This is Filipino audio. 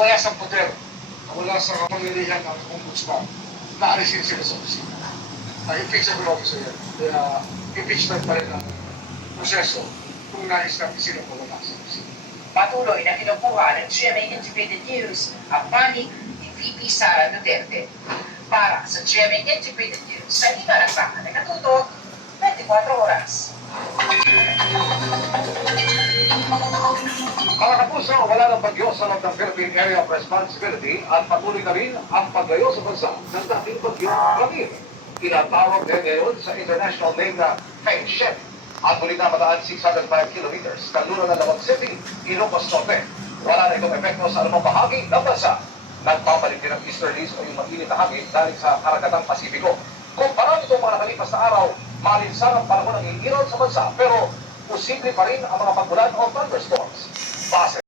wala sa poder, wala sa pamilihan ng ombudsman, naalisin sila sa opisina. Impeachable officer yan. Kaya impeachment pa rin ang proseso kung nais natin sila mawala sa opisina. Patuloy na kinukuha ng GMA Integrated News ang panig ni VP Sara Duterte. Para sa GMA Integrated News, sa Higa ng Baka Nagatuto, 24 oras. Mga kapuso, wala ng bagyo sa loob ng Philippine Area of Responsibility at patuloy na rin ang paglayo sa bansa ng dating bagyo Ramir. Tinatawag din ngayon sa international name na Feng Shen at muli na mataan 605 kilometers kanluran ng Davao City, Ilocos Norte. Wala na itong epekto sa anumang bahagi ng bansa. Nagpapalik din ang easterlies o yung mainit na hangin dahil sa karagatang Pasipiko. Kumpara nitong mga nakalipas na araw, malinsan ang panahon ng iiraw sa bansa pero posible pa rin ang mga pagulan o thunderstorms. Base